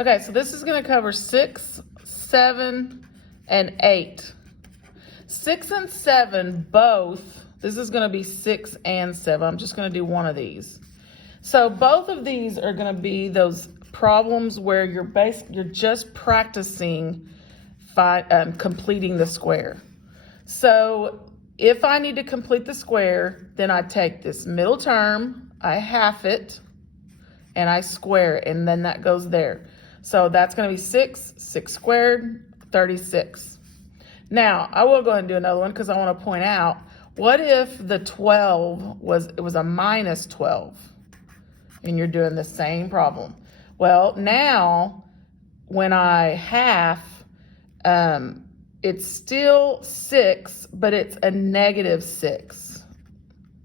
Okay, so this is going to cover 6, 7, and 8. 6 and 7 both, this is going to be 6 and 7. I'm just going to do one of these. So both of these are going to be those problems where you're just practicing completing the square. So if I need to complete the square, then I take this middle term, I half it, and I square it, and then that goes there. So that's going to be 6, 6 squared, 36. Now, I will go ahead and do another one because I want to point out, what if the 12 was a minus 12? And you're doing the same problem. Well, now, when I half, it's still 6, but it's a negative 6.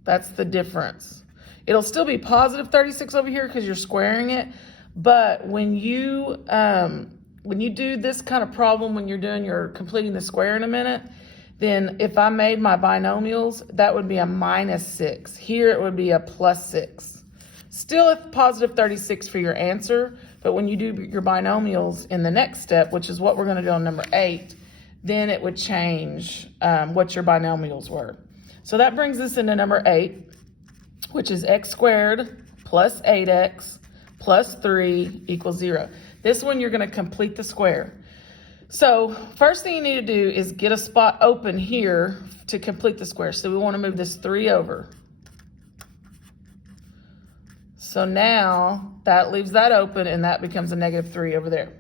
That's the difference. It'll still be positive 36 over here because you're squaring it, but when you do this kind of problem, when you're completing the square in a minute, then if I made my binomials, that would be a minus 6. Here it would be a plus 6. Still a positive 36 for your answer, but when you do your binomials in the next step, which is what we're going to do on number 8, then it would change what your binomials were. So that brings us into number 8, which is x squared plus 8x plus 3 equals 0. This one you're going to complete the square. So first thing you need to do is get a spot open here to complete the square. So we want to move this 3 over. So now that leaves that open, and that becomes a negative 3 over there.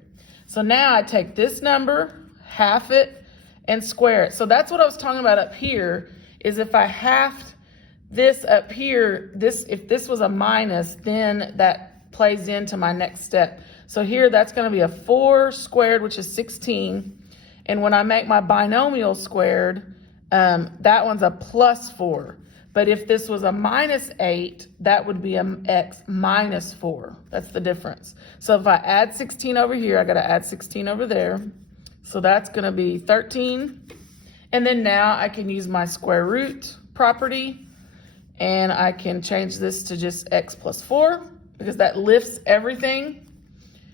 So now I take this number, half it, and square it. So that's what I was talking about up here, is if I halved this up here, if this was a minus, then that plays into my next step. So here that's going to be a 4 squared, which is 16. And when I make my binomial squared, that one's a plus 4. But if this was a minus 8, that would be a x minus 4. That's the difference. So if I add 16 over here, I got to add 16 over there. So that's going to be 13. And then now I can use my square root property, and I can change this to just x plus 4, because that lifts everything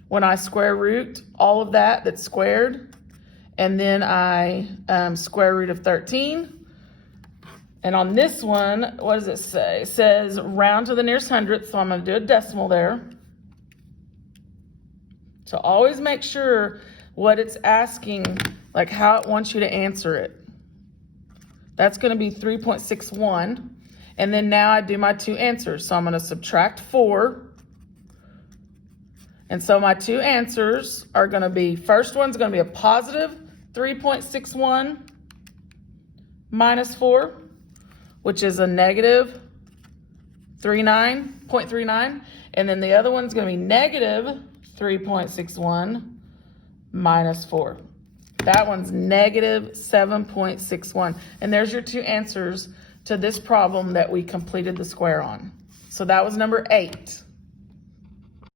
when I square root all of that's squared. And then I square root of 13. And on this one, what does it say? It says round to the nearest hundredth, so I'm going to do a decimal there. So always make sure what it's asking, like how it wants you to answer it. That's going to be 3.61. And then now I do my two answers. So I'm going to subtract 4. And so my two answers are going to be, first one's going to be a positive 3.61 minus 4, which is a negative 0.39. And then the other one's going to be negative 3.61 minus 4. That one's negative 7.61. And there's your two answers to this problem that we completed the square on. So that was number 8.